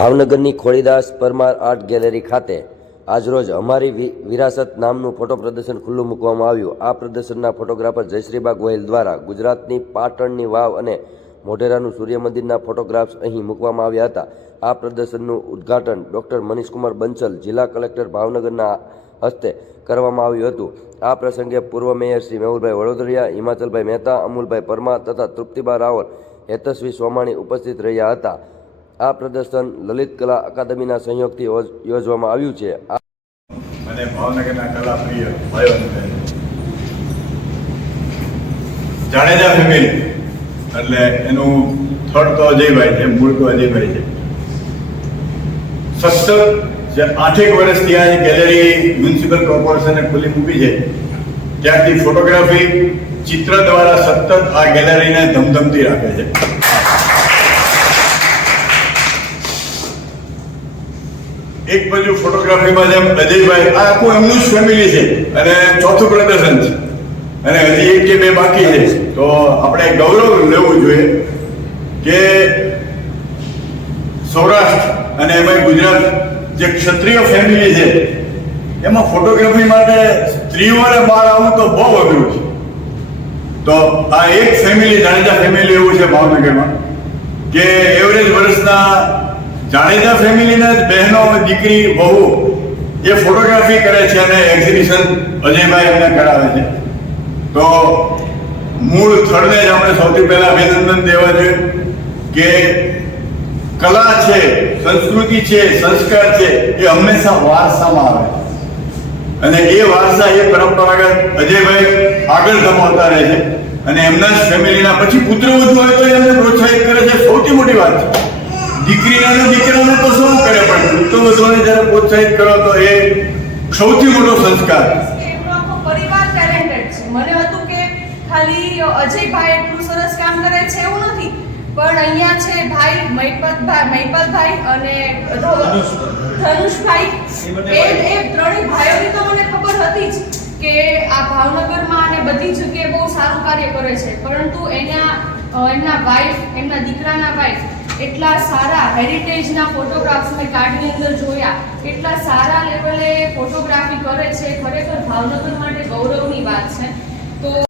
ભાવનગરની Khodidas Parmar art gallery ખાતે આજરોજ અમારી વિરાસત નામનું ફોટો પ્રદર્શન ખુલ્લું મૂકવામાં આવ્યું. આ પ્રદર્શનના ફોટોગ્રાફર જયશ્રીબા ગોહિલ દ્વારા ગુજરાતની પાટણની વાવ અને મોઢેરાનું સૂર્ય મંદિરના ફોટોગ્રાફ્સ અહીં મૂકવામાં આવ્યા હતા. આ પ્રદર્શનનું ઉદ્ઘાટન ડૉક્ટર મનીષકુમાર બંસલ જિલ્લા કલેક્ટર ભાવનગરના હસ્તે કરવામાં આવ્યું હતું. આ પ્રસંગે પૂર્વ મેયર શ્રી મેહુલભાઈ વડોદરિયા, હિમાચલભાઈ મહેતા, અમુલભાઈ પરમાર તથા તૃપ્તિબા રાવલ, હેતસ્વી સોમાણી ઉપસ્થિત રહ્યા હતા. આ પ્રદર્શન લલિત કલા અકાદમીના સહયોગથી યોજવામાં આવ્યું છે. અને ભાવનગરના કલાપ્રિય ભાઈઓ જાડેજા ફેમિલી, એટલે એનું થર્ડ તો અજયભાઈ છે, મૂળ તો અજયભાઈ છે. સતત જે આઠેક વર્ષથી આ ગેલેરી મ્યુનિસિપલ કોર્પોરેશને ખુલ્લી મૂકી છે, ત્યારથી ફોટોગ્રાફી ચિત્ર દ્વારા સતત આ ગેલેરીને ધમધમતી રાખે છે. એક બાજુ ફોટોગ્રાફીમાં જેમ અજયભાઈ, આ આખું એમનું જ ફેમિલી છે. અને ચોથું પ્રદર્શન છે. અને હજી એક કે બે બાકી છે. તો આપણે ગૌરવ લેવું જોઈએ કે સૌરાષ્ટ્ર અને એમાં ગુજરાત જે ક્ષત્રિય ફેમિલી છે, એમાં ફોટોગ્રાફી માટે સ્ત્રીઓને બહાર આવવું તો બહુ અઘરું છે. તો આ એક ફેમિલી જાણેજા ફેમિલી એવું છે ભાવનગરમાં, કે એવરેજ વર્ષના જાણેજા ફેમિલીના જ બહેનો દીકરી વહુ જે ફોટોગ્રાફી કરે છે અને એક્ઝિબિશન અજયભાઈ એમને કરાવે છે. તો મૂળ સ્થળને જ આપણે સૌથી પહેલા અભિનંદન દેવા જોઈએ કે કલા છે, સંસ્કૃતિ છે, સંસ્કાર છે, એ હંમેશા વારસામાં આવે અને એ વારસા, એ પરંપરાગત અજયભાઈ આગળ ધમાવતા રહે છે. અને એમના જ ફેમિલીના, પછી પુત્ર વધુ હોય તો એમને પ્રોત્સાહિત કરે છે. સૌથી મોટી વાત છે. દીકરીના દીકરાને તો શું કરે પણ વધુને જ્યારે પ્રોત્સાહિત કરો તો એ સૌથી મોટો સંસ્કાર. એમનો આખો પરિવાર ટેલેન્ટેડ છે. મને હતું કે ખાલી અજયભાઈ એટલું સરસ કામ કરે છે એવું નથી પણ અહીંયા છે ભાઈ મહિપતભાઈ મહિપતભાઈ અને ધનુષભાઈ. એ એ ત્રણેય ભાઈઓની તો મને ખબર હતી જ કે આ ભાવનગરમાં અને બધી જગ્યાએ બહુ સારું કાર્ય કરે છે. પરંતુ એના એમના વાઈફ એમના દીકરાના વાઈફ એટલા સારા હેરિટેજના ફોટોગ્રાફ્સ મેં કાર્ડની અંદર જોયા. એટલા સારા લેવલે ફોટોગ્રાફી કરે છે. ખરેખર ભાવનગર માટે ગૌરવની વાત છે. તો